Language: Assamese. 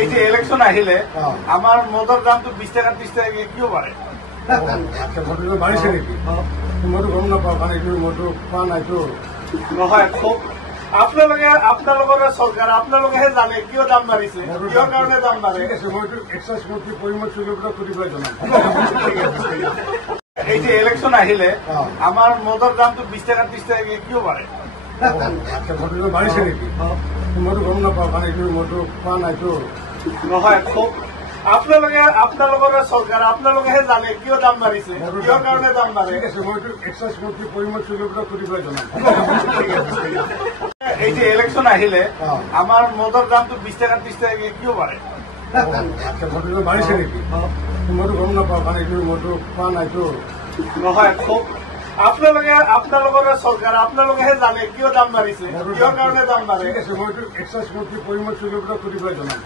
এই যে ইলেকশন আহিলে আমার মদর দাম তো 20 টাকা 30 টাকা কিয় বাড়ে? আচ্ছা মটর বাড়িছে নেকি? মটর গম নাপাওঁ কাৰণ এইটো মটৰ খোৱা নাইতো। নহয় খুব আপোনালোকৰ চৰকাৰ আপোনালোকেহে জানে কিয় দাম বাঢ়িছে, কিয় কাৰণে দাম বাঢ়ে। ঠিক আছে, মই এইটো এক্সাইজ মন্ত্ৰী পৰিমল চৌধুৰীক সুধি পেলাই জনাম। এই যে ইলেকশন আহিলে আমাৰ মদৰ দাম তো 20 টাকা 30 টাকা কিয় বাড়ে? আচ্ছা মটৰ বাঢ়িছে নেকি? মটৰ গম নাপাওঁ কাৰণ এইটো মটৰ খোৱা নাইতো। নহয় খুব আপোনালোকৰ চৰকাৰ আপোনালোকেহে জানে কিয় দাম বাঢ়িছে, কিয় কাৰণে দাম বাঢ়ে। ঠিক আছে, মই এইটো এক্সাইজ মন্ত্ৰী পৰিমল চৌধুৰীক সুধি পেলাই জনাম। এই যে ইলেকশন আহিলে আমাৰ মদৰ দাম তো 20 টাকা 30 টাকা কিয় বাড়ে? আচ্ছা মটৰ বাঢ়িছে নেকি? মটৰ গম নাপাওঁ কাৰণ এইটো মটৰ খোৱা নাইতো। নহয় খুব আপোনালোকৰ চৰকাৰ আপোনালোকেহে জানে কিয় দাম বাঢ়িছে, কিয় কাৰণে দাম বাঢ়ে। ঠিক আছে, মই এইটো এক্সাইজ মন্ত্ৰী পৰিমল চৌধুৰীক সুধি পেলাই জনাম।